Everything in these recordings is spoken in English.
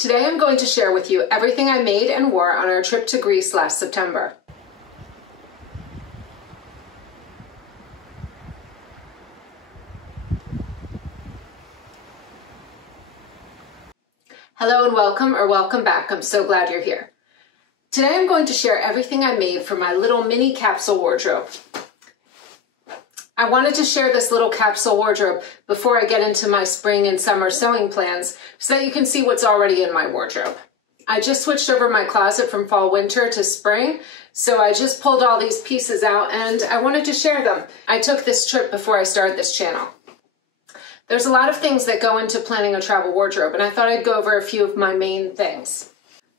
Today I'm going to share with you everything I made and wore on our trip to Greece last September. Hello and welcome, or welcome back. I'm so glad you're here. Today I'm going to share everything I made for my little mini capsule wardrobe. I wanted to share this little capsule wardrobe before I get into my spring and summer sewing plans so that you can see what's already in my wardrobe. I just switched over my closet from fall winter to spring, so I just pulled all these pieces out and I wanted to share them. I took this trip before I started this channel. There's a lot of things that go into planning a travel wardrobe, and I thought I'd go over a few of my main things.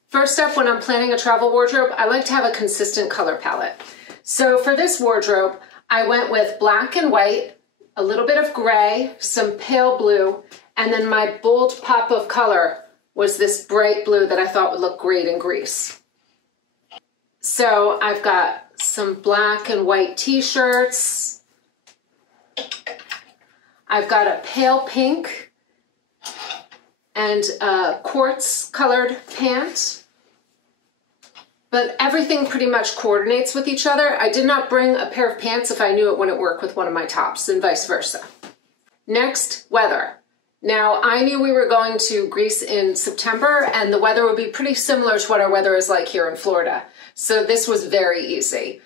First up, when I'm planning a travel wardrobe, I like to have a consistent color palette. So for this wardrobe, I went with black and white, a little bit of gray, some pale blue, and then my bold pop of color was this bright blue that I thought would look great in Greece. So I've got some black and white t-shirts. I've got a pale pink and a quartz colored pant. But everything pretty much coordinates with each other. I did not bring a pair of pants if I knew it wouldn't work with one of my tops, and vice versa. Next, weather. Now, I knew we were going to Greece in September, and the weather would be pretty similar to what our weather is like here in Florida. So this was very easy.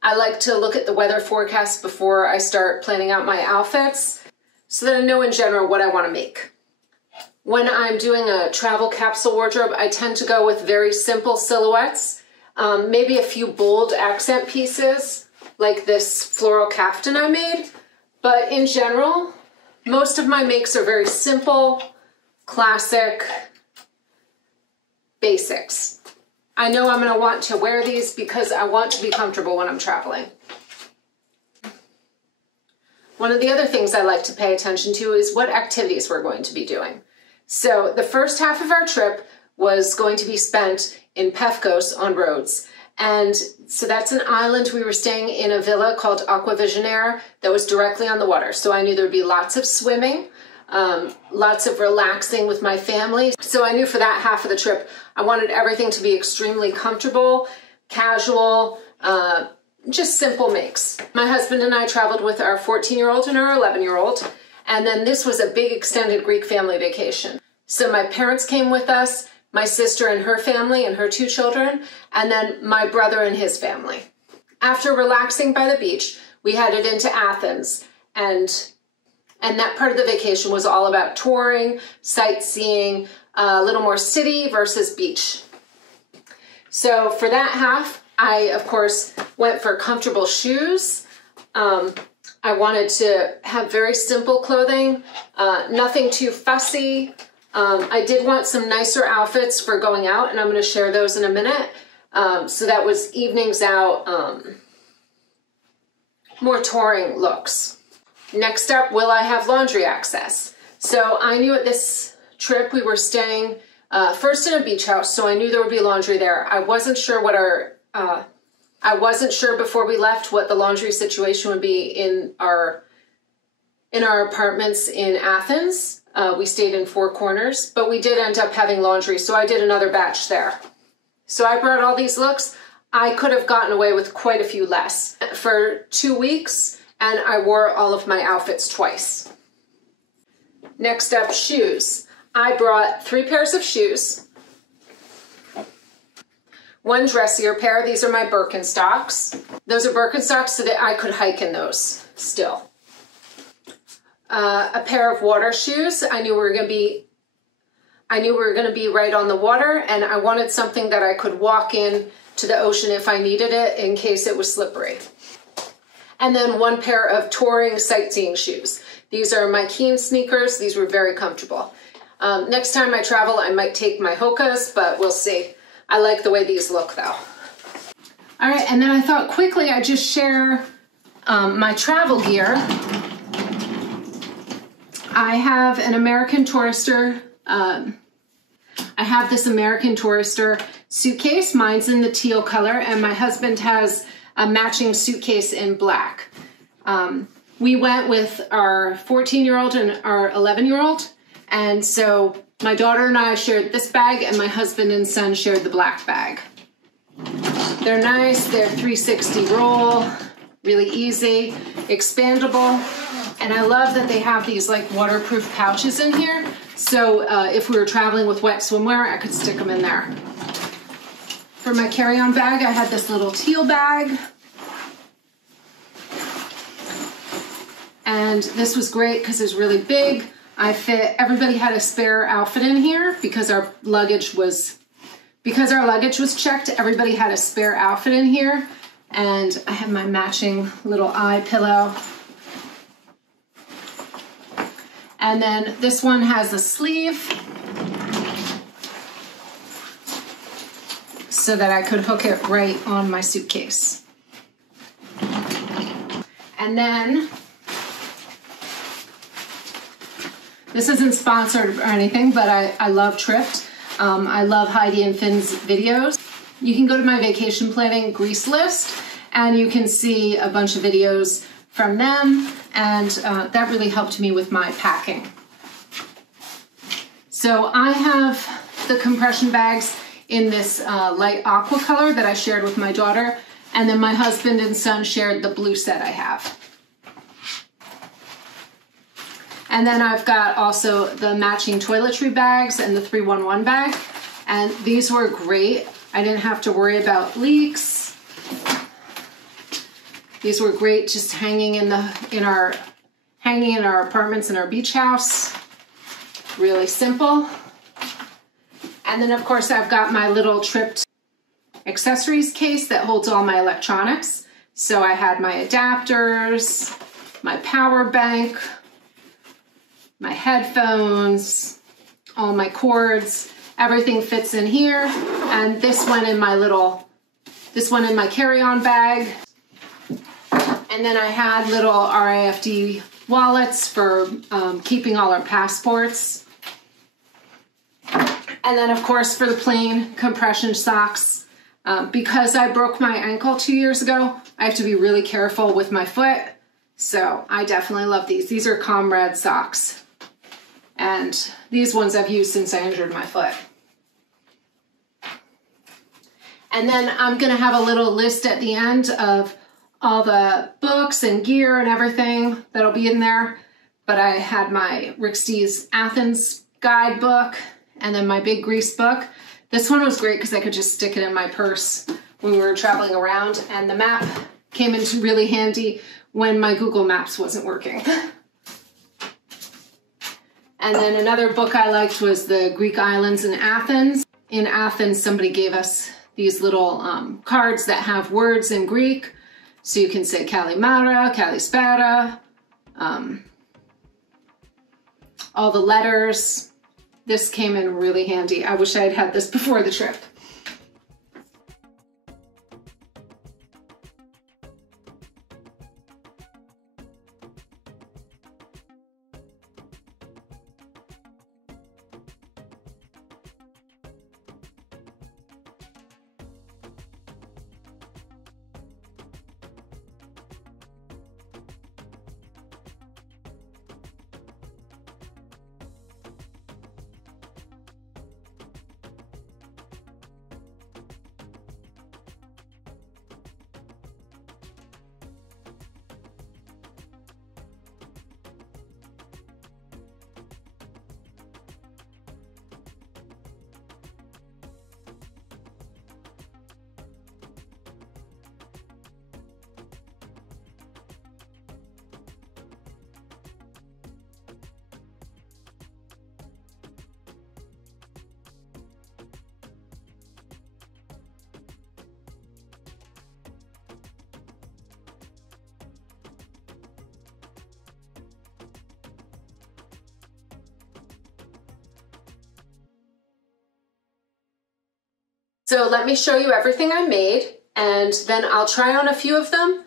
I like to look at the weather forecast before I start planning out my outfits so that I know in general what I want to make. When I'm doing a travel capsule wardrobe, I tend to go with very simple silhouettes, maybe a few bold accent pieces, like this floral caftan I made. But in general, most of my makes are very simple, classic basics. I know I'm going to want to wear these because I want to be comfortable when I'm traveling. One of the other things I like to pay attention to is what activities we're going to be doing. So the first half of our trip was going to be spent in Pefkos on Rhodes. And so that's an island. We were staying in a villa called Aquavissionaire that was directly on the water. So I knew there would be lots of swimming, lots of relaxing with my family. So I knew for that half of the trip, I wanted everything to be extremely comfortable, casual, just simple makes. My husband and I traveled with our 14-year-old and our 11-year-old. And then this was a big extended Greek family vacation. So my parents came with us, my sister and her family and her 2 children, and then my brother and his family. After relaxing by the beach, we headed into Athens, and that part of the vacation was all about touring, sightseeing, a little more city versus beach. So for that half, I, of course, went for comfortable shoes. I wanted to have very simple clothing, nothing too fussy. I did want some nicer outfits for going out, and I'm going to share those in a minute. So that was evenings out, more touring looks. Next up, will I have laundry access? So I knew at this trip we were staying first in a beach house, so I knew there would be laundry there. I wasn't sure what I wasn't sure before we left what the laundry situation would be in our apartments in Athens. We stayed in Four Corners, but we did end up having laundry, so I did another batch there. So I brought all these looks. I could have gotten away with quite a few less for 2 weeks, and I wore all of my outfits twice. Next up, shoes. I brought 3 pairs of shoes. 1 dressier pair. These are my Birkenstocks. Those are Birkenstocks so that I could hike in those still. A pair of water shoes. I knew we were going to be right on the water, and I wanted something that I could walk in to the ocean if I needed it in case it was slippery. And then 1 pair of touring sightseeing shoes. These are my Keen sneakers. These were very comfortable. Next time I travel, I might take my Hokas, but we'll see. I like the way these look though. All right, and then I thought quickly I'd just share my travel gear. I have an American Tourister. I have this American Tourister suitcase. Mine's in the teal color, and my husband has a matching suitcase in black. We went with our 14-year-old and our 11-year-old, And so my daughter and I shared this bag, and my husband and son shared the black bag. They're nice, they're 360 roll, really easy, expandable. And I love that they have these like waterproof pouches in here. So if we were traveling with wet swimwear, I could stick them in there. For my carry-on bag, I had this little teal bag. And this was great because it's really big. Everybody had a spare outfit in here because our luggage was checked. Everybody had a spare outfit in here. And I have my matching little eye pillow. And then this one has a sleeve so that I could hook it right on my suitcase. And then, this isn't sponsored or anything, but I love Tripped. I love Heidi and Finn's videos. You can go to my vacation planning Greece list and you can see a bunch of videos from them, and that really helped me with my packing. So I have the compression bags in this light aqua color that I shared with my daughter, and then my husband and son shared the blue set I have. And then I've got also the matching toiletry bags and the 311 bag, and these were great. I didn't have to worry about leaks. These were great just hanging in our apartments in our beach house. Really simple. And then of course I've got my little Tripped accessories case that holds all my electronics. So I had my adapters, my power bank, my headphones, all my cords, everything fits in here. And this went in my carry-on bag. And then I had little RIFD wallets for keeping all our passports. And then of course for the plain compression socks. Because I broke my ankle 2 years ago, I have to be really careful with my foot. So I definitely love these. These are Comrade socks. And these ones I've used since I injured my foot. And then I'm gonna have a little list at the end of all the books and gear and everything that'll be in there. But I had my Rick Steves Athens guidebook and then my big Greece book. This one was great because I could just stick it in my purse when we were traveling around, and the map came in really handy when my Google Maps wasn't working. And then another book I liked was the Greek Islands in Athens. In Athens, somebody gave us these little cards that have words in Greek. So you can say Kalimara, Kalispera, all the letters. This came in really handy. I wish I had had this before the trip. So let me show you everything I made, and then I'll try on a few of them,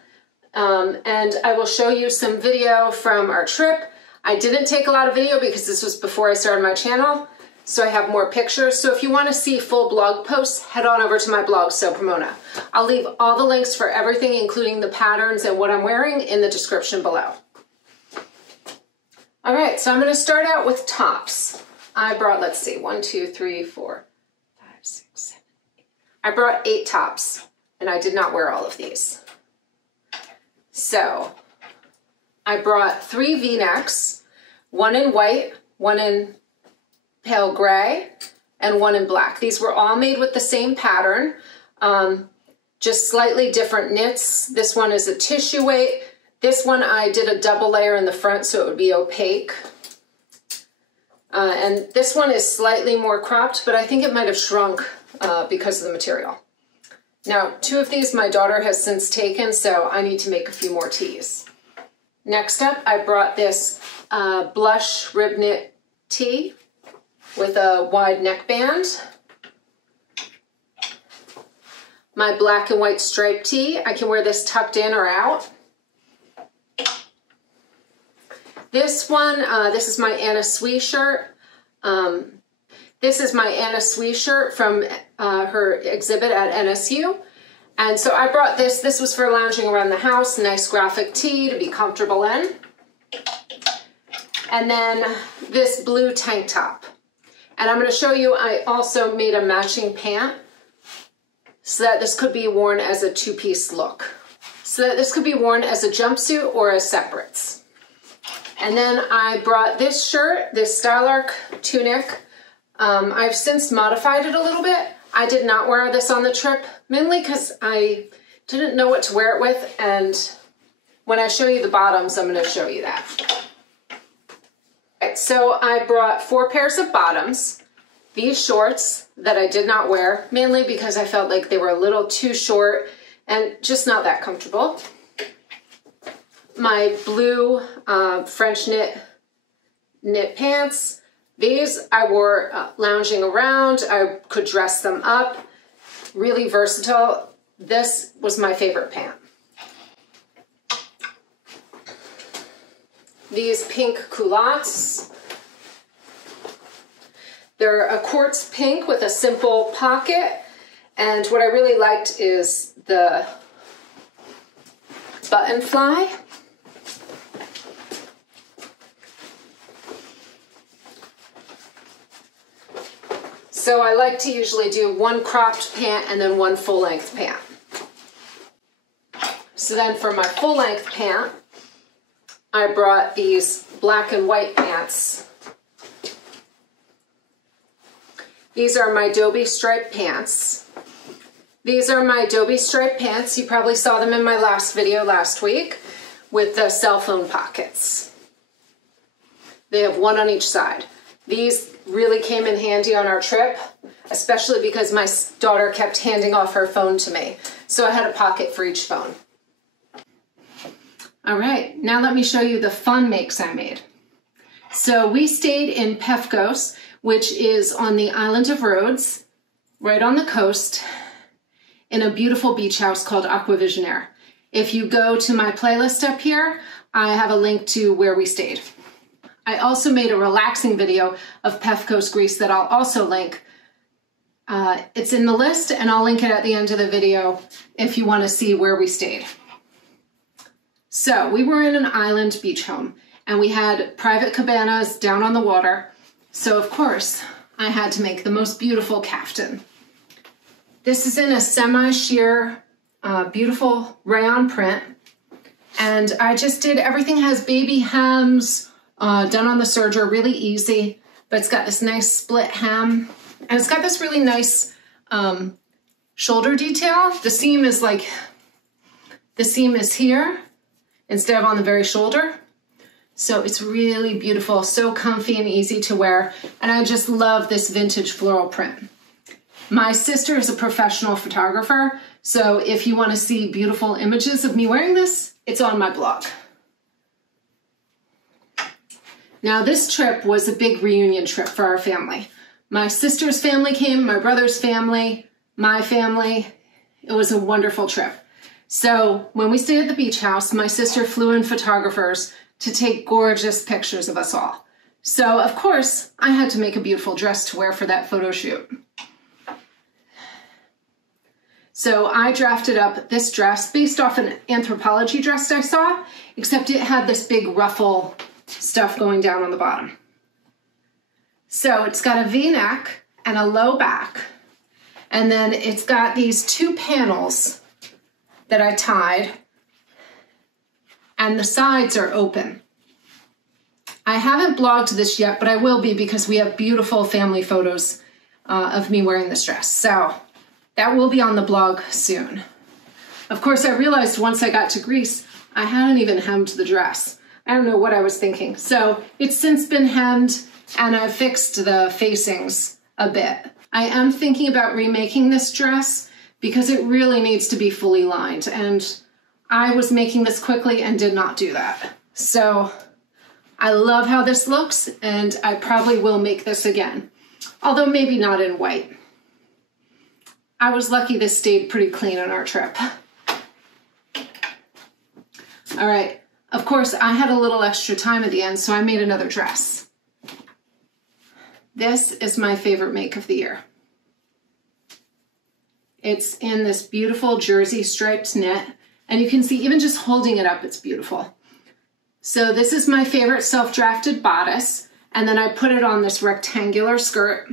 and I will show you some video from our trip. I didn't take a lot of video because this was before I started my channel, so I have more pictures. So if you want to see full blog posts, head on over to my blog, Sew Pomona. I'll leave all the links for everything, including the patterns and what I'm wearing, in the description below. All right, so I'm going to start out with tops. I brought, let's see, 1, 2, 3, 4, 5, 6, 7, 8. I brought 8 tops, and I did not wear all of these. So I brought 3 V-necks, 1 in white, 1 in pale gray, and 1 in black. These were all made with the same pattern, just slightly different knits. This one is a tissue weight. This one I did a double layer in the front so it would be opaque. And this one is slightly more cropped, but I think it might have shrunk because of the material. Now, 2 of these my daughter has since taken, so I need to make a few more tees. Next up, I brought this blush rib knit tee with a wide neckband. My black and white striped tee. I can wear this tucked in or out. This one, this is my Anna Sui shirt. This is my Anna Sui shirt from her exhibit at NSU. And so I brought this. This was for lounging around the house. Nice graphic tee to be comfortable in. And then this blue tank top. And I'm going to show you, I also made a matching pant so that this could be worn as a 2-piece look. So that this could be worn as a jumpsuit or as separates. And then I brought this shirt, this Style Arc tunic. I've since modified it a little bit. I did not wear this on the trip, mainly because I didn't know what to wear it with, and when I show you the bottoms, I'm going to show you that. Right, so I brought 4 pairs of bottoms, these shorts that I did not wear, mainly because I felt like they were a little too short and just not that comfortable. My blue French knit pants. These I wore lounging around. I could dress them up. Really versatile. This was my favorite pant. These pink culottes. They're a quartz pink with a simple pocket. And what I really liked is the button fly. So I like to usually do 1 cropped pant and then 1 full-length pant. So then for my full-length pant, I brought these black and white pants. These are my Dobie striped pants. These are my Dobie striped pants. You probably saw them in my last video last week with the cell phone pockets. They have 1 on each side. These really came in handy on our trip, especially because my daughter kept handing off her phone to me. So I had a pocket for each phone. All right, now let me show you the fun makes I made. So we stayed in Pefkos, which is on the island of Rhodes, right on the coast, in a beautiful beach house called Aquavissionaire. If you go to my playlist up here, I have a link to where we stayed. I also made a relaxing video of Pefkos, Greece that I'll also link. It's in the list, and I'll link it at the end of the video if you want to see where we stayed. So we were in an island beach home, and we had private cabanas down on the water. So of course, I had to make the most beautiful kaftan. This is in a semi-sheer, beautiful rayon print. And I just did, everything has baby hems, done on the serger, really easy, but it's got this nice split hem, and it's got this really nice shoulder detail. The seam is here instead of on the very shoulder. So it's really beautiful, so comfy and easy to wear, and I just love this vintage floral print. My sister is a professional photographer, so if you want to see beautiful images of me wearing this, it's on my blog. Now this trip was a big reunion trip for our family. My sister's family came, my brother's family, my family. It was a wonderful trip. So when we stayed at the beach house, my sister flew in photographers to take gorgeous pictures of us all. So of course, I had to make a beautiful dress to wear for that photo shoot. So I drafted up this dress based off an Anthropologie dress I saw, except it had this big ruffle stuff going down on the bottom. So it's got a V-neck and a low back. And then it's got these two panels that I tied, and the sides are open. I haven't blogged this yet, but I will be because we have beautiful family photos of me wearing this dress. So that will be on the blog soon. Of course, I realized once I got to Greece, I hadn't even hemmed the dress. I don't know what I was thinking. So it's since been hemmed, and I've fixed the facings a bit. I am thinking about remaking this dress because it really needs to be fully lined, and I was making this quickly and did not do that. So I love how this looks, and I probably will make this again, although maybe not in white. I was lucky this stayed pretty clean on our trip. All right, of course, I had a little extra time at the end, so I made another dress. This is my favorite make of the year. It's in this beautiful jersey striped knit, and you can see even just holding it up, it's beautiful. So this is my favorite self-drafted bodice, and then I put it on this rectangular skirt.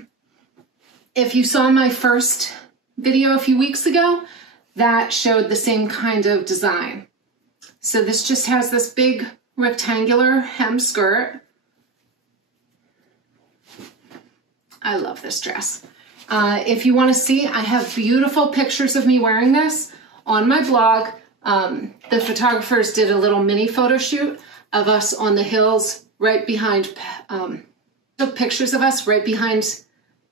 If you saw my first video a few weeks ago, that showed the same kind of design. So this just has this big rectangular hem skirt. I love this dress. If you want to see, I have beautiful pictures of me wearing this on my blog. The photographers did a little mini photo shoot of us on the hills right behind, took pictures of us right behind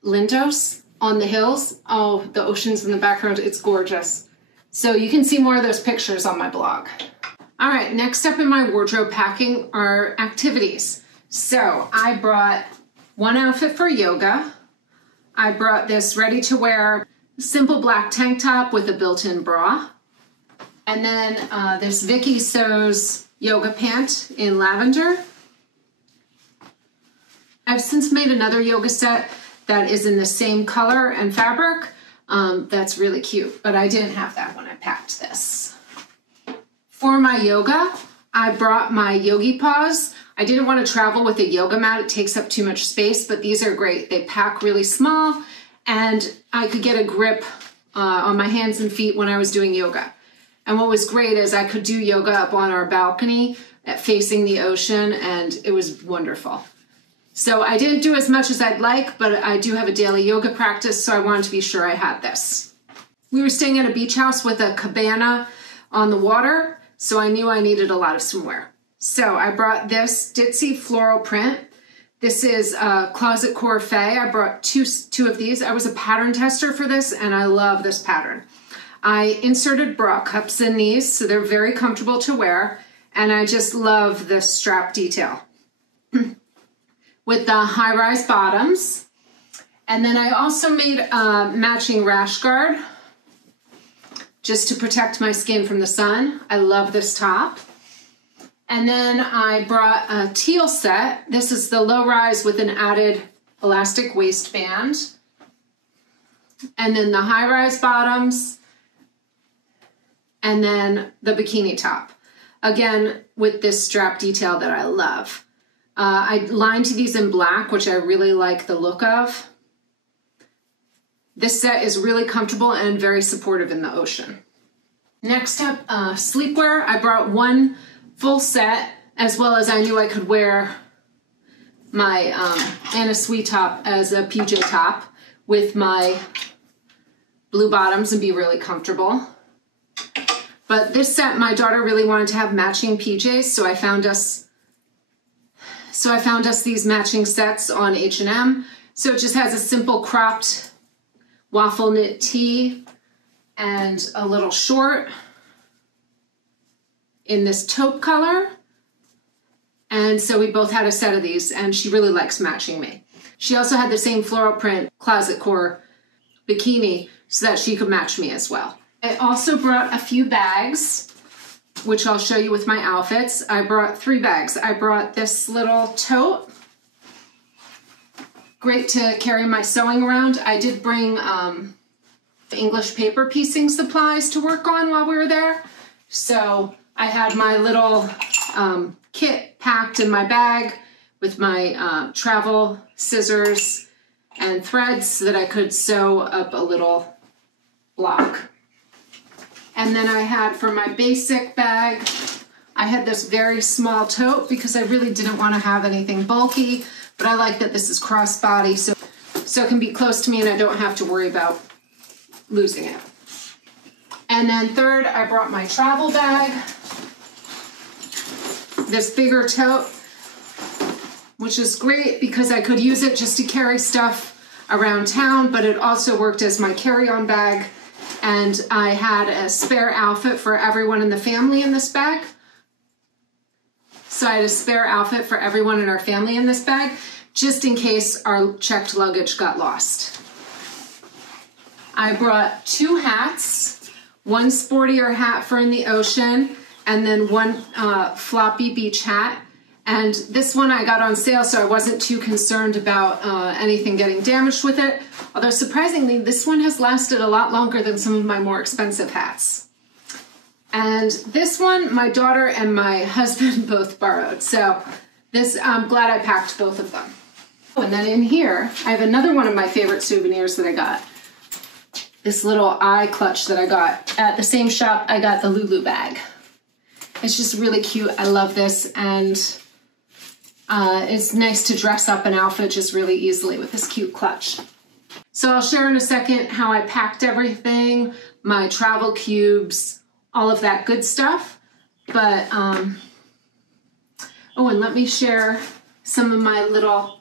Lindos on the hills. Oh, the ocean's in the background, it's gorgeous. So you can see more of those pictures on my blog. All right, next up in my wardrobe packing are activities. So I brought one outfit for yoga. I brought this ready-to-wear simple black tank top with a built-in bra. And then this Vicky Sews yoga pant in lavender. I've since made another yoga set that is in the same color and fabric. That's really cute, but I didn't have that when I packed this. For my yoga, I brought my yogi paws. I didn't want to travel with a yoga mat. It takes up too much space, but these are great. They pack really small, and I could get a grip on my hands and feet when I was doing yoga. And what was great is I could do yoga up on our balcony facing the ocean, and it was wonderful. So I didn't do as much as I'd like, but I do have a daily yoga practice, so I wanted to be sure I had this. We were staying at a beach house with a cabana on the water, so I knew I needed a lot of swimwear. So I brought this ditzy floral print. This is Closet Core Faye. I brought two of these. I was a pattern tester for this, and I love this pattern. I inserted bra cups in these, so they're very comfortable to wear, and I just love the strap detail. With the high-rise bottoms. And then I also made a matching rash guard just to protect my skin from the sun. I love this top. And then I brought a teal set. This is the low rise with an added elastic waistband. And then the high rise bottoms. And then the bikini top. Again, with this strap detail that I love. I lined these in black, which I really like the look of. This set is really comfortable and very supportive in the ocean. Next up, sleepwear. I brought one full set, as well as I knew I could wear my Anna Sui top as a PJ top with my blue bottoms and be really comfortable. But this set, my daughter really wanted to have matching PJs, so I found us these matching sets on H&M. So it just has a simple cropped waffle knit tee and a little short in this taupe color. And so we both had a set of these, and she really likes matching me. She also had the same floral print Closet Core bikini so that she could match me as well. I also brought a few bags, which I'll show you with my outfits. I brought 3 bags. I brought this little tote, great to carry my sewing around. I did bring English paper piecing supplies to work on while we were there. So I had my little kit packed in my bag with my travel scissors and threads so that I could sew up a little block. And then I had for my basic bag, I had this very small tote because I really didn't want to have anything bulky, but I like that this is crossbody so it can be close to me and I don't have to worry about losing it. And then third, I brought my travel bag, this bigger tote, which is great because I could use it just to carry stuff around town, but it also worked as my carry-on bag. And I had a spare outfit for everyone in the family in this bag. So I had a spare outfit for everyone in our family in this bag, just in case our checked luggage got lost. I brought 2 hats, one sportier hat for in the ocean, and then one floppy beach hat. And this one I got on sale, so I wasn't too concerned about anything getting damaged with it. Although surprisingly, this one has lasted a lot longer than some of my more expensive hats. And this one, my daughter and my husband both borrowed. So this, I'm glad I packed both of them. Oh, and then in here, I have another one of my favorite souvenirs that I got. This little eye clutch that I got at the same shop I got the Lulu bag. It's just really cute. I love this, and it's nice to dress up an outfit just really easily with this cute clutch. So I'll share in a second how I packed everything, my travel cubes, all of that good stuff. But, oh, and let me share some of my little,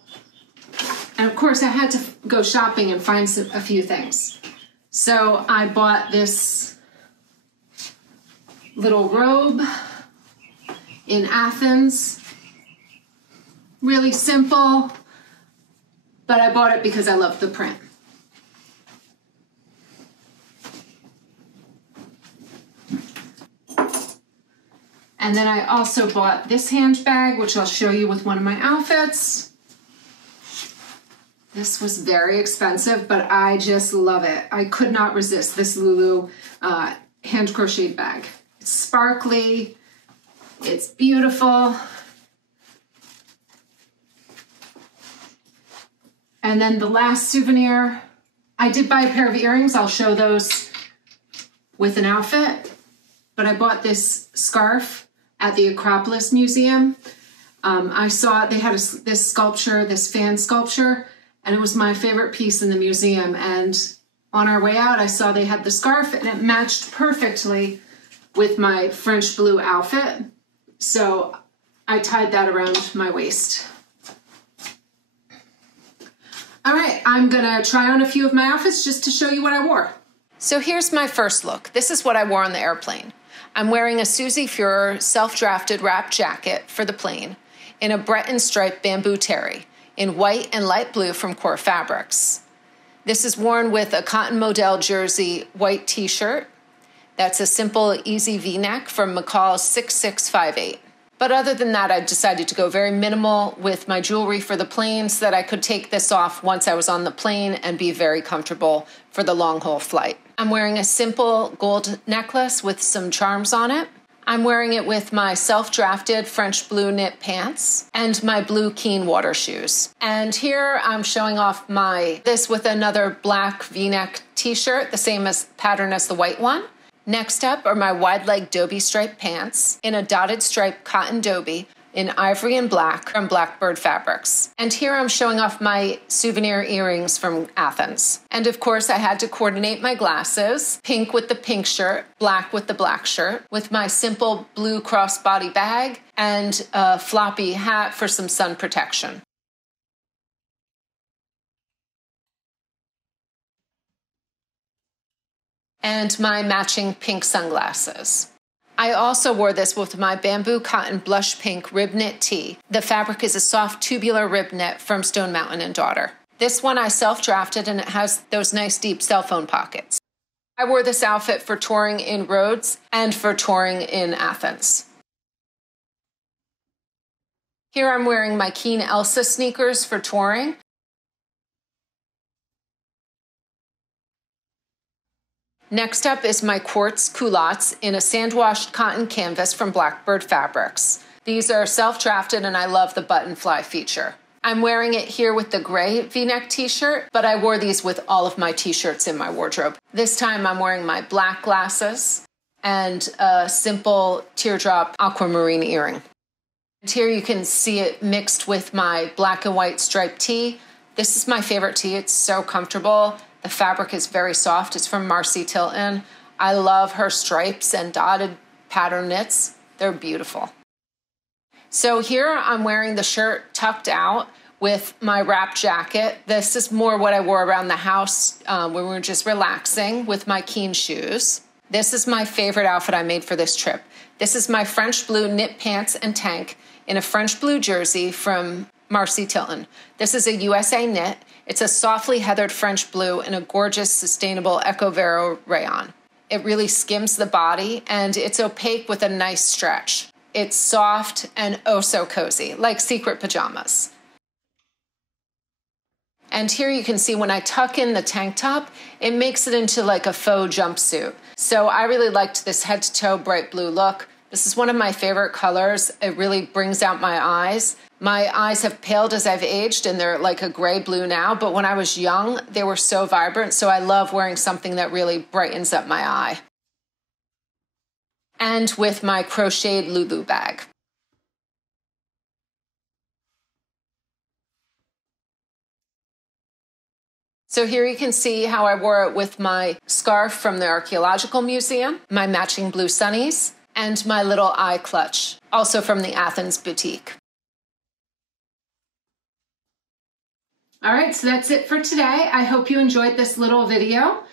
and of course I had to go shopping and find a few things. So I bought this little robe in Athens. Really simple, but I bought it because I love the print. And then I also bought this handbag, which I'll show you with one of my outfits. This was very expensive, but I just love it. I could not resist this Lulu hand crocheted bag. It's sparkly, it's beautiful. And then the last souvenir, I did buy a pair of earrings. I'll show those with an outfit, but I bought this scarf at the Acropolis Museum. I saw they had this sculpture, this fan sculpture, and it was my favorite piece in the museum. And on our way out, I saw they had the scarf and it matched perfectly with my French blue outfit. So I tied that around my waist. All right, I'm gonna try on a few of my outfits just to show you what I wore. So here's my first look. This is what I wore on the airplane. I'm wearing a Susie Fuhrer self-drafted wrap jacket for the plane in a Breton striped bamboo terry in white and light blue from Core Fabrics. This is worn with a cotton model jersey white t-shirt. That's a simple easy V-neck from McCall's 6658. But other than that, I decided to go very minimal with my jewelry for the plane so that I could take this off once I was on the plane and be very comfortable for the long-haul flight. I'm wearing a simple gold necklace with some charms on it. I'm wearing it with my self-drafted French blue knit pants and my blue Keen water shoes. And here I'm showing off this with another black V-neck t-shirt, the same pattern as the white one. Next up are my wide leg Dobie striped pants in a dotted stripe cotton Dobie in ivory and black from Blackbird Fabrics. And here I'm showing off my souvenir earrings from Athens. And of course I had to coordinate my glasses, pink with the pink shirt, black with the black shirt, with my simple blue crossbody bag and a floppy hat for some sun protection. And my matching pink sunglasses. I also wore this with my bamboo cotton blush pink rib knit tee. The fabric is a soft tubular rib knit from Stone Mountain & Daughter. This one I self-drafted and it has those nice deep cell phone pockets. I wore this outfit for touring in Rhodes and for touring in Athens. Here I'm wearing my Keen Elsa sneakers for touring. Next up is my quartz culottes in a sand-washed cotton canvas from Blackbird Fabrics. These are self-drafted and I love the button fly feature. I'm wearing it here with the gray V-neck t-shirt, but I wore these with all of my t-shirts in my wardrobe. This time I'm wearing my black glasses and a simple teardrop aquamarine earring. And here you can see it mixed with my black and white striped tee. This is my favorite tee. It's so comfortable. The fabric is very soft. It's from Marcy Tilton. I love her stripes and dotted pattern knits. They're beautiful. So here I'm wearing the shirt tucked out with my wrap jacket. This is more what I wore around the house when we were just relaxing with my Keen shoes. This is my favorite outfit I made for this trip. This is my French blue knit pants and tank in a French blue jersey from Marcy Tilton. This is a USA knit. It's a softly heathered French blue in a gorgeous sustainable Eco Vero rayon. It really skims the body and it's opaque with a nice stretch. It's soft and oh so cozy, like secret pajamas. And here you can see when I tuck in the tank top, it makes it into like a faux jumpsuit. So I really liked this head to toe bright blue look. This is one of my favorite colors. It really brings out my eyes. My eyes have paled as I've aged and they're like a gray blue now, but when I was young, they were so vibrant. So I love wearing something that really brightens up my eye. And with my crocheted Lulu bag. So here you can see how I wore it with my scarf from the Archaeological Museum, my matching blue sunnies, and my little eye clutch, also from the Athens boutique. All right, so that's it for today. I hope you enjoyed this little video.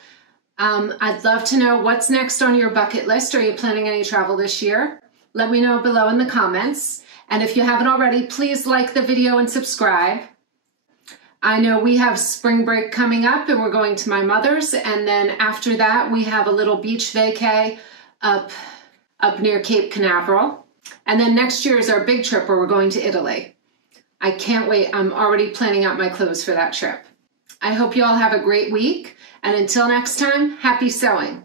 I'd love to know what's next on your bucket list. Are you planning any travel this year? Let me know below in the comments. And if you haven't already, please like the video and subscribe. I know we have spring break coming up and we're going to my mother's. And then after that, we have a little beach vacay up near Cape Canaveral. And then next year is our big trip where we're going to Italy. I can't wait. I'm already planning out my clothes for that trip. I hope you all have a great week. And until next time, happy sewing.